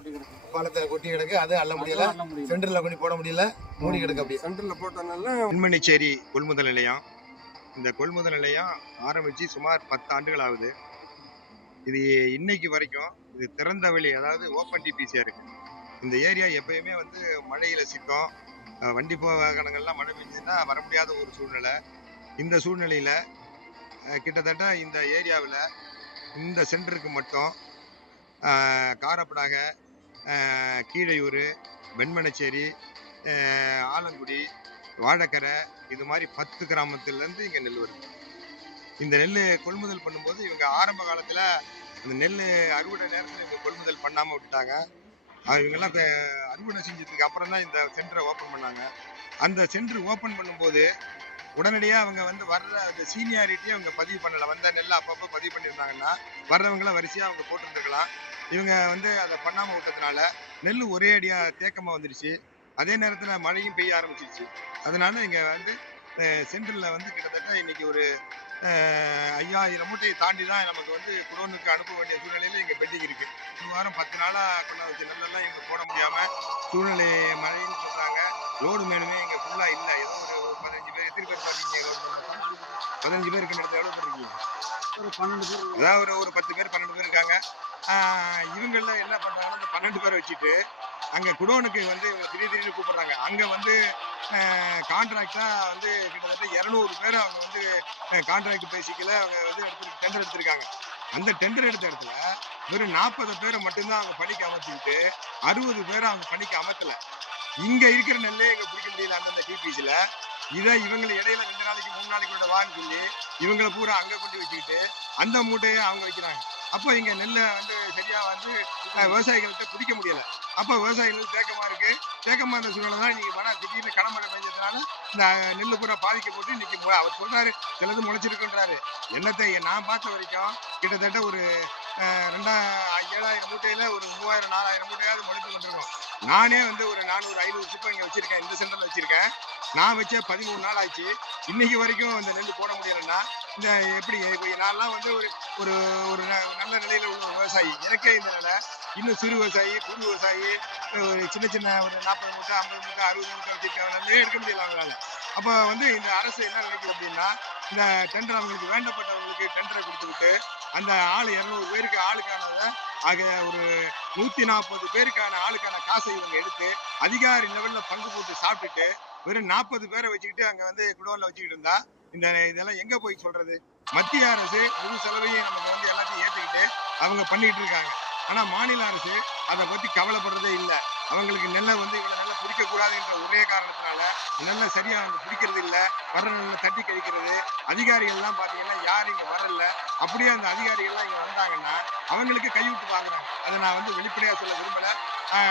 கொட்டி கிடக்கு. பழத்தை கொட்டி கிடக்கு அது அள்ள முடியல. சென்டர்ல கொண்டு போட முடியல மூடி கிடக்கு அப்படியே. சென்டர்ல போட்டனால வெண்மணிச்சேரி கொள்முதல் நிலையம். இந்த கொள்முதல் நிலையம் ஆரம்பிச்சு சுமார் பத்து ஆண்டுகள் ஆகுது. இது இன்னைக்கு வரைக்கும் இது திறந்த வெளி அதாவது ஓப்பன் டிபிசியா இருக்கு. இந்த ஏரியா எப்பயுமே வந்து மழையில சிக்கும். வண்டி போ வாகனங்கள்லாம் மழை பெஞ்சதுன்னா வர முடியாத ஒரு சூழ்நிலை. இந்த சூழ்நிலையில கிட்டத்தட்ட இந்த ஏரியாவில் இந்த சென்டருக்கு மட்டும் காரப்படாக கீழையூர் வெண்மனச்சேரி ஆலங்குடி வாழக்கரை இது மாதிரி பத்து கிராமத்துலேருந்து இங்கே நெல் வருது. இந்த நெல் கொள்முதல் பண்ணும்போது இவங்க ஆரம்ப காலத்தில் இந்த நெல் அறுவடை நேரத்தில் இவங்க கொள்முதல் பண்ணாமல் விட்டுட்டாங்க. இவங்கெல்லாம் அறுவடை செஞ்சதுக்கு அப்புறம் தான் இந்த சென்டரை ஓப்பன் பண்ணாங்க. அந்த சென்டர் ஓப்பன் பண்ணும்போது உடனடியாக அவங்க வந்து வர்ற அந்த சீனியாரிட்டியை அவங்க பதிவு பண்ணலை. வந்த நெல்லை அப்பப்போ பதிவு பண்ணியிருந்தாங்கன்னா வர்றவங்களாம் வரிசையாக அவங்க போட்டுருந்துருக்கலாம். இவங்க வந்து அதை பண்ணாமல் விட்டதுனால நெல் ஒரே அடியாக தேக்கமாக வந்துடுச்சு அதே நேரத்தில் மழையும் பெய்ய ஆரம்பிச்சிருச்சு. அதனால இங்கே வந்து சென்ட்ரலில் வந்து கிட்டத்தட்ட இன்னைக்கு ஒரு ஐயாயிரம் மூட்டையை தாண்டி தான் நமக்கு வந்து குடோனுக்கு அனுப்ப வேண்டிய சூழ்நிலையில் இங்கே பெண்டிங் இருக்குது ஒரு வாரம் பத்து நாளாக கொண்டு வச்ச நெல்லெல்லாம் இங்கே போட முடியாமல் சூழ்நிலை மழைன்னு சொல்கிறாங்க லோடு மேனுமே இங்கே ஃபுல்லாக இல்லை. ஏதோ ஒரு பதினஞ்சு பேர் எத்தனை பேர் மேனு பதினஞ்சு பேருக்கு நடத்த எவ்வளோ பேர் இருக்கீங்க? ஒரு பன்னெண்டு பேர் அதாவது ஒரு ஒரு பத்து பேர் பன்னெண்டு பேர் இருக்காங்க. இவங்கள என்ன பண்றாங்கன்னா இந்த பன்னெண்டு பேரை வச்சுட்டு அங்க குடோனுக்கு வந்து இவங்க திடீர் திடீர்னு கூப்பிடுறாங்க. அங்க வந்து கான்ட்ராக்டா வந்து கிட்டத்தட்ட இரநூறு பேர் அவங்க வந்து கான்ட்ராக்ட் பேசிக்கல அவங்க வந்து எடுத்து டெண்டர் எடுத்திருக்காங்க. அந்த டெண்டர் எடுத்த இடத்துல வெறும் நாற்பது பேரை மட்டும்தான் அவங்க பணிக்கு அமர்த்திக்கிட்டு அறுபது பேரை அவங்க பணிக்கு அமர்த்தல. இங்க இருக்கிற நெல்லே இங்க பிடிக்க அந்தந்த டிபிஸ்ல இதை இவங்களை இடையில ரெண்டு நாளைக்கு மூணு நாளைக்கு கூட வான்னு சொல்லி இவங்களை பூரா அங்க கொண்டு வச்சுக்கிட்டு அந்த மூட்டையை அவங்க வைக்கிறாங்க. அப்போ இங்க நெல்லை வந்து சரியா வந்து விவசாயிகள்கிட்ட பிடிக்க முடியல. அப்போ விவசாயிகள் தேக்கமா இருக்கு. தேக்கமா இருந்த சூழ்நிலை தான் இன்றைக்கி மழை திடீர்னு கனமழை பெஞ்சதுனால இந்த நெல்லு பூரா பாதிக்கப்பட்டு இன்றைக்கி அவர் சொல்றாரு சிலது முளைச்சிருக்குன்றாரு. என்னத்தை நான் பார்த்த வரைக்கும் கிட்டத்தட்ட ஒரு அஹ், ரெண்டா ஏழாயிரம் மூட்டையில ஒரு மூவாயிரம் நாலாயிரம் மூட்டையாவது முளைச்சு கொண்டிருக்கோம். நானே வந்து ஒரு நானூறு ஐநூறு சிப்பம் இங்கே வச்சிருக்கேன். இந்த சென்டரில் வச்சிருக்கேன். நான் வச்ச பதிமூணு நாள் ஆச்சு. இன்னைக்கு வரைக்கும் இந்த நெல் போட முடியலைன்னா இந்த எப்படி இப்போ நான்லாம் வந்து ஒரு ஒரு ஒரு ந- நல்ல நிலையில் உள்ள ஒரு விவசாயி. எனக்கே இந்த நிலை. இன்னும் சிறு விவசாயி குறு விவசாயி ஒரு சின்ன சின்ன ஒரு நாற்பது மூட்டை ஐம்பது மூட்டை அறுபது மூட்டை வச்சிருக்காங்க நல்லா எடுக்க முடியல அவங்களால. அப்போ வந்து இந்த அரசு என்ன நினைக்குது அப்படின்னா இந்த டெண்டர் அவங்களுக்கு வேண்டப்பட்டவங்களுக்கு டெண்டரை கொடுத்துக்கிட்டு அந்த ஆள் இரநூறு பேருக்கு ஆளுக்கானதை ஆக ஒரு நூத்தி நாற்பது பேருக்கான ஆளுக்கான காசை இவங்க எடுத்து அதிகாரி லெவல்ல பங்கு போட்டு சாப்பிட்டுட்டு வெறும் நாற்பது பேரை வச்சுக்கிட்டு அங்க வந்து குடோன்ல வச்சுக்கிட்டு இருந்தா இந்த இதெல்லாம் எங்க போய் சொல்றது? மத்திய அரசு முழு செலவையும் நமக்கு வந்து எல்லாத்தையும் ஏத்துக்கிட்டு அவங்க பண்ணிட்டு இருக்காங்க. ஆனா மாநில அரசு அதை பத்தி கவலைப்படுறதே இல்லை. அவங்களுக்கு நெல்லை வந்து இவ்வளவு நல்லா பிடிக்க கூடாதுன்ற ஒரே காரணத்தினால நெல்லை சரியா அவங்க பிடிக்கிறது இல்ல வர்ற நெல்லை தட்டி கழிக்கிறது அதிகாரிகள் எல்லாம் பாத்தீங்கன்னா யாரும் இங்க வரல அப்படியே அந்த அதிகாரிகள் எல்லாம் இங்க வந்தாங்கன்னா அவங்களுக்கு கைவிட்டு வாங்குறாங்க. அதை நான் வந்து வெளிப்படையா சொல்ல விரும்பல.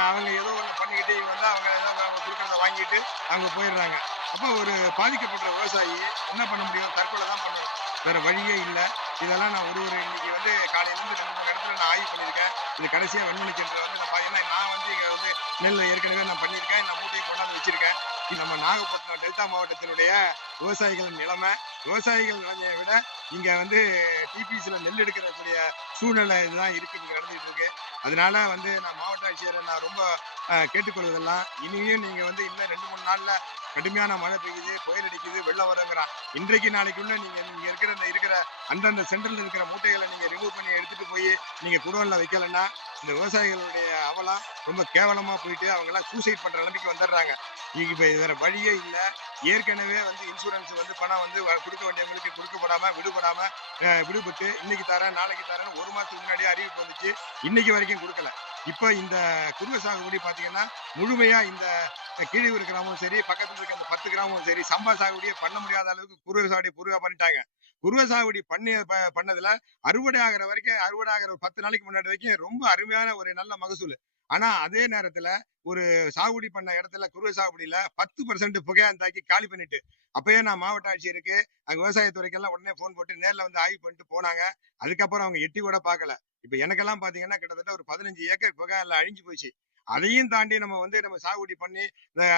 அவங்க ஏதோ ஒன்று பண்ணிக்கிட்டு இவங்க வந்து அவங்க ஏதோ அவங்க கொடுக்கறத வாங்கிட்டு அவங்க போயிடுறாங்க. அப்போ ஒரு பாதிக்கப்பட்ட விவசாயி என்ன பண்ண முடியும்? தற்கொலை தான் பண்ணணும். வேற வழியே இல்லை. இதெல்லாம் நான் ஒரு ஒரு இன்னைக்கு வந்து காலையிலேருந்து ரெண்டு மூணு இடத்துல நான் ஆய்வு பண்ணியிருக்கேன். இது கடைசியாக வெண்மணி சென்டர் வந்து நான் பார்த்தீங்கன்னா நான் வந்து இங்கே வந்து நெல் ஏற்கனவே நான் பண்ணியிருக்கேன். நான் மூட்டையும் கொண்டாந்து வச்சிருக்கேன். இது நம்ம நாகப்பட்டினம் டெல்டா மாவட்டத்தினுடைய விவசாயிகளின் நிலைமை. விவசாயிகள் நிலைமையை விட இங்கே வந்து டிபிசியில் நெல் எடுக்கிறக்கூடிய சூழ்நிலை இதுதான் இருக்கு இங்கே நடந்துகிட்டு இருக்கு. அதனால வந்து நான் மாவட்ட ஆட்சியரை நான் ரொம்ப கேட்டுக்கொள்வதெல்லாம் இனியும் நீங்கள் வந்து இன்னும் ரெண்டு மூணு நாளில் கடுமையான மழை பெய்யுது புயல் அடிக்குது வெள்ளம் வருங்கிறான். இன்றைக்கு நாளைக்குள்ள நீங்க நீங்க இருக்கிற அந்த இருக்கிற அந்தந்த சென்டர்ல இருக்கிற மூட்டைகளை நீங்க ரிமூவ் பண்ணி எடுத்துட்டு போய் நீங்க குடோன்ல வைக்கலன்னா இந்த விவசாயிகளுடைய அவலம் ரொம்ப கேவலமா போயிட்டு அவங்க எல்லாம் சூசைட் பண்ற நிலைமைக்கு வந்துடுறாங்க. இப்போ வேற வழியே இல்லை. ஏற்கனவே வந்து இன்சூரன்ஸ் வந்து பணம் வந்து கொடுக்க வேண்டியவங்களுக்கு கொடுக்கப்படாம விடுபடாம விடுபட்டு இன்னைக்கு தரேன் நாளைக்கு தரேன் ஒரு மாசத்துக்கு முன்னாடியே அறிவிப்பு வந்துச்சு. இன்னைக்கு வரைக்கும் கொடுக்கல. இப்ப இந்த குறுவை சாகுபடி பாத்தீங்கன்னா முழுமையா இந்த கீழூர் கிராமமும் சரி பக்கத்துல இருக்க அந்த பத்து கிராமமும் சரி சம்பா சாகுபடியே பண்ண முடியாத அளவுக்கு குருவ சாகுபடி புருவா பண்ணிட்டாங்க. குருவ சாகுபடி பண்ணி பண்ணதுல அறுவடை ஆகிற வரைக்கும் அறுவடை ஆகிற ஒரு பத்து நாளைக்கு முன்னாடி வரைக்கும் ரொம்ப அருமையான ஒரு நல்ல மகசூல். ஆனா அதே நேரத்துல ஒரு சாகுபடி பண்ண இடத்துல குருவை சாகுபடியில பத்து பர்சன்ட் புகையாந்தாக்கி காலி பண்ணிட்டு அப்பயே நான் மாவட்ட ஆட்சியருக்கு அங்க விவசாயத்துறைக்கெல்லாம் உடனே ஃபோன் போட்டு நேர்ல வந்து ஆய்வு பண்ணிட்டு போனாங்க. அதுக்கப்புறம் அவங்க எட்டி கூட பாக்கல. இப்ப எனக்கெல்லாம் பாத்தீங்கன்னா கிட்டத்தட்ட ஒரு பதினஞ்சு ஏக்கர் புகை எல்லாம் அழிஞ்சு போச்சு. அதையும் தாண்டி நம்ம வந்து நம்ம சாகுபடி பண்ணி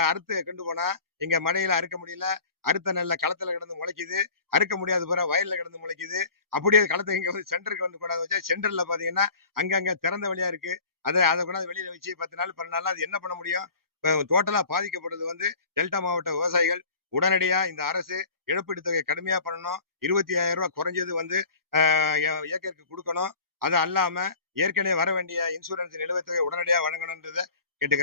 அறுத்து கொண்டு போனா இங்க மழையில அறுக்க முடியல. அறுத்த நெல்ல களத்துல கிடந்து முளைக்குது. அறுக்க முடியாத பிற வயல்ல கிடந்து முளைக்குது. அப்படியே களத்தை இங்க வந்து சென்டருக்கு வந்து கொண்டாந்து வச்சா சென்டர்ல பாத்தீங்கன்னா அங்கங்க திறந்த வழியா இருக்கு. அதை அதை கூட வெளியில வச்சு பத்து நாள் பன்னெண்டு நாள் அது என்ன பண்ண முடியும்? டோட்டலா பாதிக்கப்படுறது வந்து டெல்டா மாவட்ட விவசாயிகள். உடனடியா இந்த அரசு இழப்பீடு தொகை கடுமையா பண்ணணும். இருபத்தி ஆயிரம் ரூபாய் குறைஞ்சது வந்து ஏக்கருக்கு கொடுக்கணும். அது அல்லாம ஏற்கனவே வர வேண்டிய இன்சூரன்ஸ் நிலுவைத் தொகை உடனடியா வழங்கணுன்றதை கேட்டுக்கிறேன்.